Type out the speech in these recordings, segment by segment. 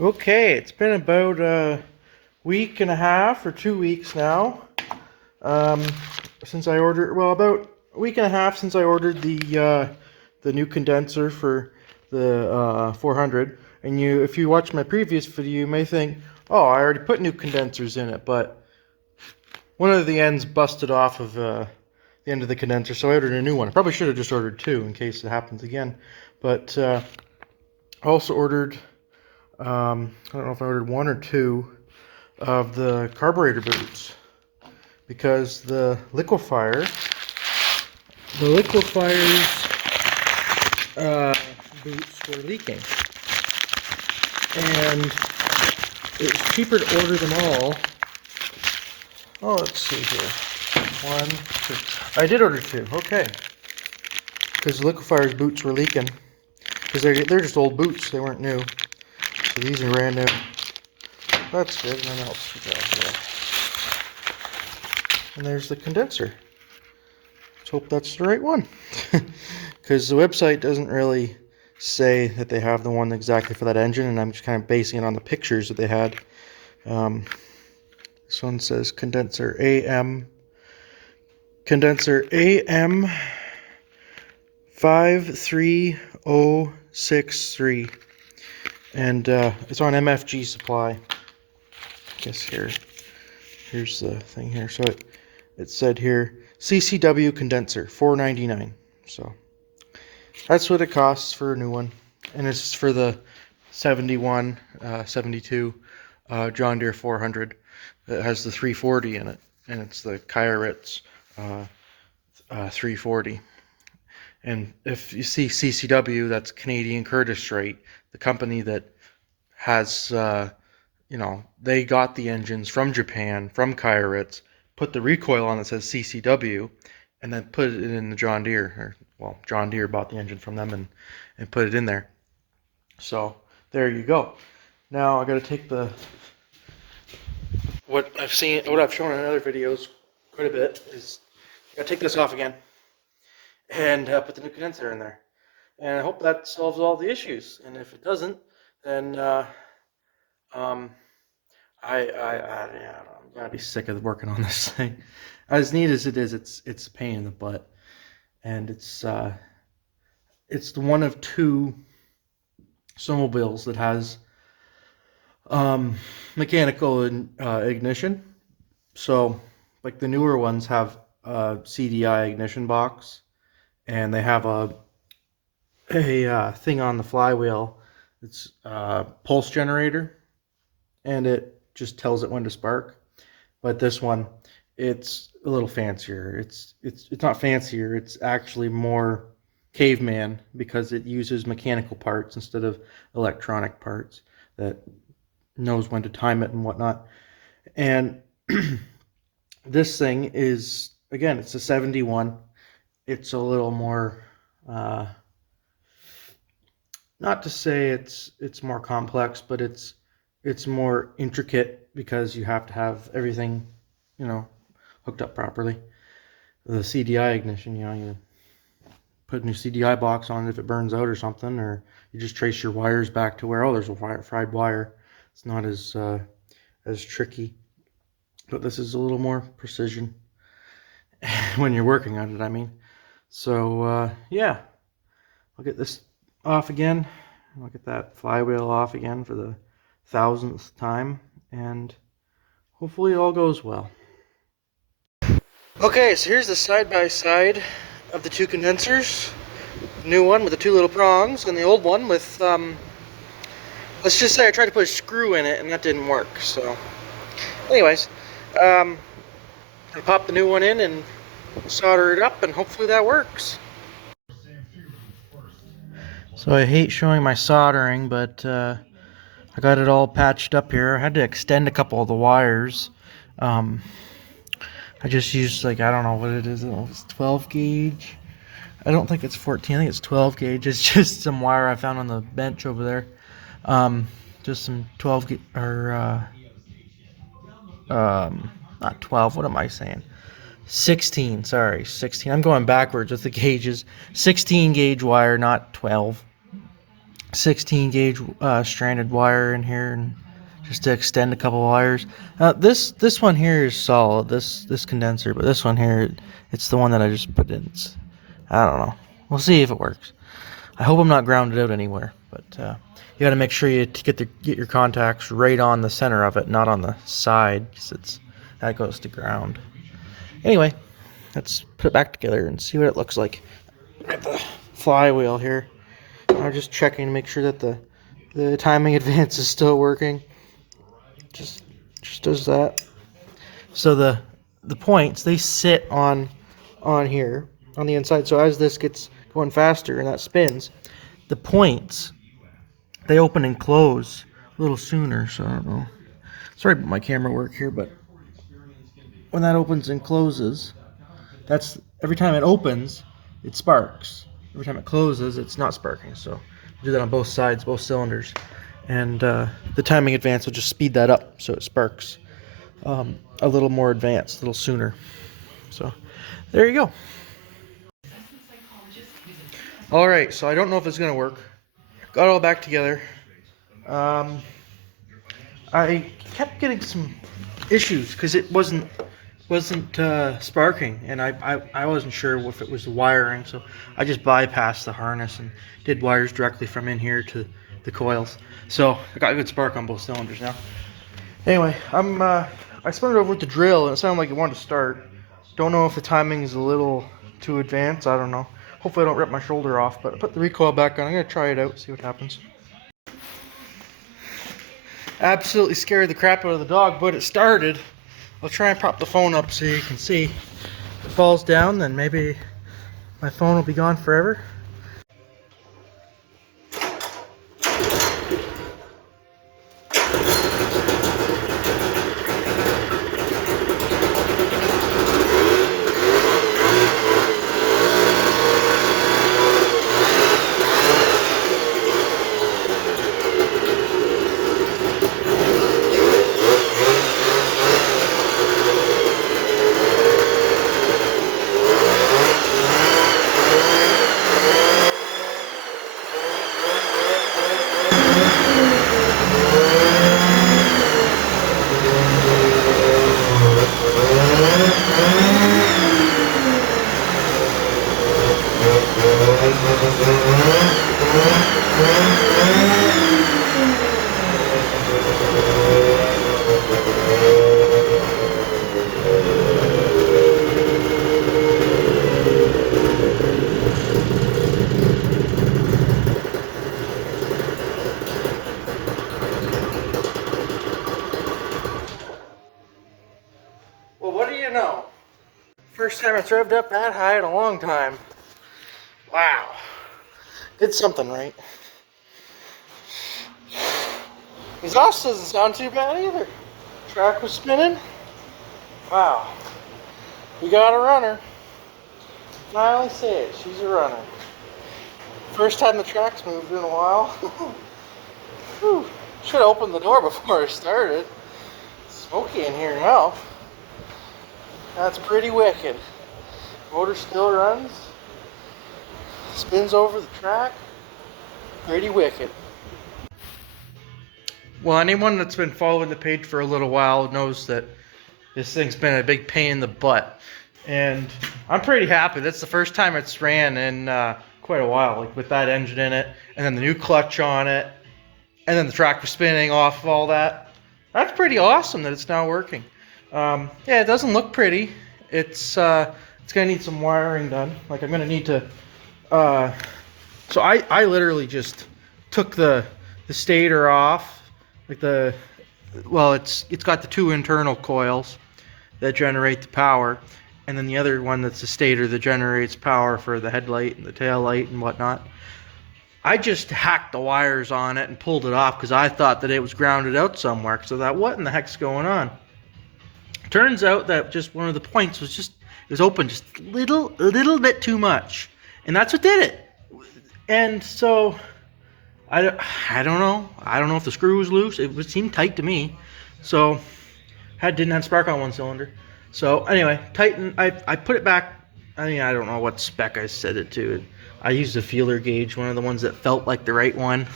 Okay, it's been about a week and a half or 2 weeks now um, since I ordered. Well, about a week and a half since I ordered the new condenser for the 400. And if you watch my previous video, you may think, "Oh, I already put new condensers in it," but one of the ends busted off of the end of the condenser, so I ordered a new one. I probably should have just ordered two in case it happens again, but I also ordered. I don't know if I ordered one or two of the carburetor boots because the liquefier's boots were leaking, and it was cheaper to order them all. Oh, let's see here. One, two. I did order two. Okay, because the liquefier's boots were leaking because they're just old boots. They weren't new, so these are brand new. That's good. And then else we got here. And there's the condenser. Let's hope that's the right one. Because the website doesn't really say that they have the one exactly for that engine, and I'm just kind of basing it on the pictures that they had. This one says condenser AM 53063, and it's on MFG supply. I guess here's the thing here. So it said here CCW condenser $4.99. So that's what it costs for a new one, and it's for the 72 John Deere 400. It has the 340 in it, and it's the Kairitz 340. And if you see CCW, that's Canadian Curtiss-Wright, the company that has, they got the engines from Japan, from Kairitz, put the recoil on that says CCW, and then put it in the John Deere. John Deere bought the engine from them and put it in there. So there you go. Now I got to take what I've shown in other videos quite a bit is I got to take this off again and put the new condenser in there. And I hope that solves all the issues. And if it doesn't, then I'm gonna be sick of working on this thing. As neat as it is, it's a pain in the butt, and it's the one of two snowmobiles that has mechanical ignition. So, like the newer ones have a CDI ignition box, and they have a thing on the flywheel. It's a pulse generator, and it just tells it when to spark. But this one, it's a little fancier. It's not fancier. It's actually more caveman because it uses mechanical parts instead of electronic parts that knows when to time it and whatnot. And this thing is, again, it's a 71. It's a little more, not to say it's more complex, but it's more intricate because you have to have everything, hooked up properly. The CDI ignition, you put a new CDI box on it if it burns out or something, or you just trace your wires back to where, there's a fried wire. It's not as tricky, but this is a little more precision when you're working on it, I mean. So yeah, I'll get this off again. I'll get that flywheel off again for the 1000th time, and hopefully it all goes well. Okay, so here's the side-by-side of the two condensers. The new one with the two little prongs, and the old one with, let's just say I tried to put a screw in it and that didn't work. So anyways, I popped the new one in and solder it up, and hopefully that works. So I hate showing my soldering, but I got it all patched up here. I had to extend a couple of the wires. I just used, I don't know what it is. It's 12 gauge. I don't think it's 14. I think it's 12 gauge. It's just some wire I found on the bench over there. Just some 12 gauge, or not 12. What am I saying? 16. Sorry, 16. I'm going backwards with the gauges. 16 gauge wire, not 12. 16 gauge stranded wire in here, and just to extend a couple wires. This one here is solid, this condenser, but this one here, it's the one that I just put in. I don't know. We'll see if it works. I hope I'm not grounded out anywhere, but you got to make sure you get your contacts right on the center of it, not on the side, because that goes to ground. Anyway, let's put it back together and see what it looks like. Got the flywheel here. I'm just checking to make sure that the timing advance is still working. Just does that. So the points, they sit on here on the inside. So as this gets going faster and that spins, the points, they open and close a little sooner. So I don't know. Sorry about my camera work here, but when that opens and closes, that's every time it opens, it sparks. Every time it closes, it's not sparking. So do that on both sides, both cylinders, and the timing advance will just speed that up so it sparks a little more advanced, a little sooner. So there you go. All right, so I don't know if it's gonna work. Got it all back together. I kept getting some issues because it wasn't sparking, and I wasn't sure if it was the wiring, so I just bypassed the harness and did wires directly from in here to the coils. So I got a good spark on both cylinders now. Anyway, I spun it over with the drill and it sounded like it wanted to start. Don't know if the timing is a little too advanced. I don't know. Hopefully I don't rip my shoulder off, but I put the recoil back on. I'm gonna try it out, see what happens. Absolutely scared the crap out of the dog, but it started. I'll try and prop the phone up so you can see. If it falls down, then maybe my phone will be gone forever. Well, what do you know? First time it's revved up that high in a long time. Wow. Did something right. Exhaust doesn't sound too bad either. Track was spinning. Wow. We got a runner. Finally say it, she's a runner. First time the track's moved in a while. Should have opened the door before I started. It's smoky in here now. That's pretty wicked. Motor still runs. Spins over the track. Pretty wicked. Well, anyone that's been following the page for a little while knows that this thing's been a big pain in the butt. And I'm pretty happy. That's the first time it's ran in quite a while, like with that engine in it, and then the new clutch on it, and then the tractor spinning off of all that. That's pretty awesome that it's now working. Yeah, it doesn't look pretty. It's gonna need some wiring done. Like I'm gonna need to. So I literally just took the stator off, like it's got the two internal coils that generate the power, and then the other one that's the stator that generates power for the headlight and the tail light and whatnot. I just hacked the wires on it and pulled it off because I thought that it was grounded out somewhere. So I thought, what in the heck's going on? Turns out that just one of the points was open just a little bit too much, and that's what did it. And so I don't know. I don't know if the screw was loose. It seemed tight to me. So didn't have spark on one cylinder. So anyway, tighten. I put it back. I mean, I don't know what spec I set it to. I used a feeler gauge, one of the ones that felt like the right one.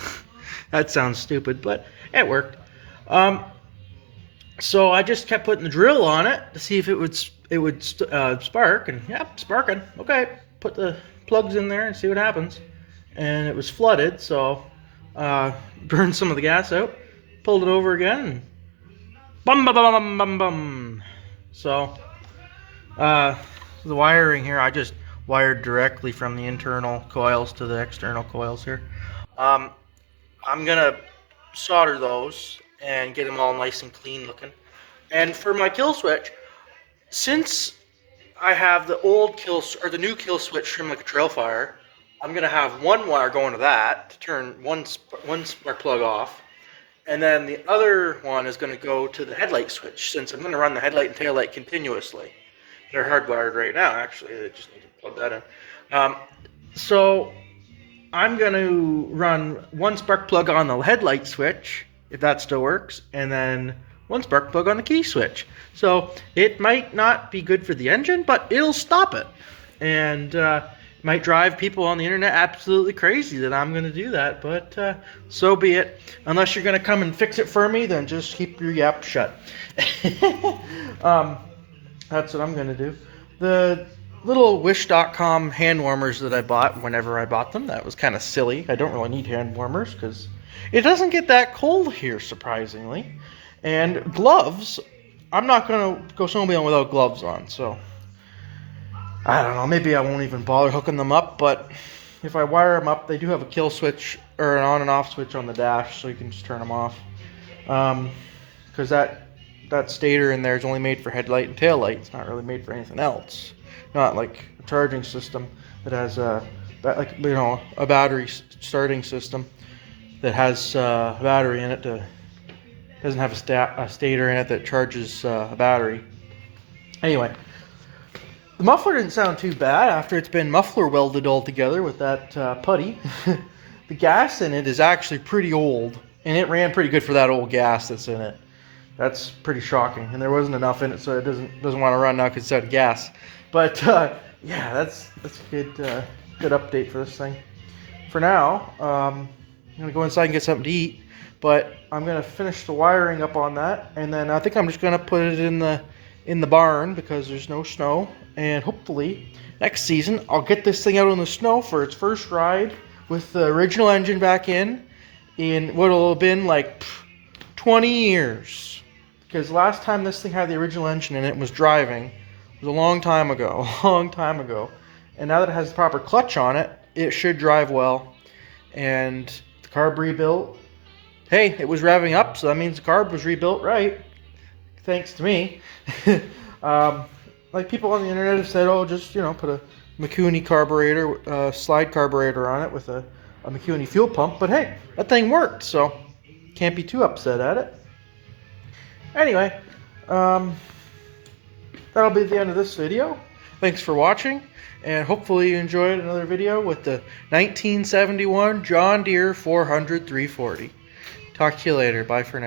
That sounds stupid, but it worked. Um, so I just kept putting the drill on it to see if it would spark, and yep, sparking. Okay, put the plugs in there and see what happens. And it was flooded, so burned some of the gas out, pulled it over again, and bum bum bum bum bum. So uh, the wiring here, I just wired directly from the internal coils to the external coils here. Um, I'm gonna solder those and get them all nice and clean looking. And for my kill switch, since I have the old the new kill switch from like a trail fire, I'm gonna have one wire going to that to turn one spark plug off, and then the other one is gonna go to the headlight switch, since I'm gonna run the headlight and tail light continuously. They're hardwired right now, actually. They just need to plug that in. So I'm going to run one spark plug on the headlight switch, if that still works, and then one spark plug on the key switch. So it might not be good for the engine, but it'll stop it. And might drive people on the internet absolutely crazy that I'm going to do that, but so be it. Unless you're going to come and fix it for me, then just keep your yap shut. That's what I'm going to do. The little Wish.com hand warmers that I bought whenever I bought them, that was kind of silly. I don't really need hand warmers because it doesn't get that cold here, surprisingly. And gloves, I'm not going to go snowmobiling without gloves on, so I don't know, maybe I won't even bother hooking them up, but if I wire them up, they do have a kill switch or an on and off switch on the dash, so you can just turn them off. Because that stator in there is only made for headlight and tail light. It's not really made for anything else. Not like a charging system that has a battery starting system that has a battery in it. Doesn't have a stator in it that charges a battery. Anyway, the muffler didn't sound too bad after it's been muffler welded all together with that putty. The gas in it is actually pretty old, and it ran pretty good for that old gas that's in it. That's pretty shocking, and there wasn't enough in it, so it doesn't want to run now because it's out of gas. But yeah, that's a good update for this thing. For now, I'm gonna go inside and get something to eat, but I'm gonna finish the wiring up on that, and then I think I'm just gonna put it in the barn because there's no snow, and hopefully next season I'll get this thing out on the snow for its first ride with the original engine back in what'll have been like 20 years. Because last time this thing had the original engine in it was driving was a long time ago. And now that it has the proper clutch on it, it should drive well. And the carb rebuilt. Hey, it was revving up, so that means the carb was rebuilt right. Thanks to me. Like people on the internet have said, oh, just put a Mikuni carburetor, slide carburetor on it with a Mikuni fuel pump. But hey, that thing worked, so can't be too upset at it. Anyway, that'll be the end of this video. Thanks for watching, and hopefully you enjoyed another video with the 1971 John Deere 400 340. Talk to you later. Bye for now.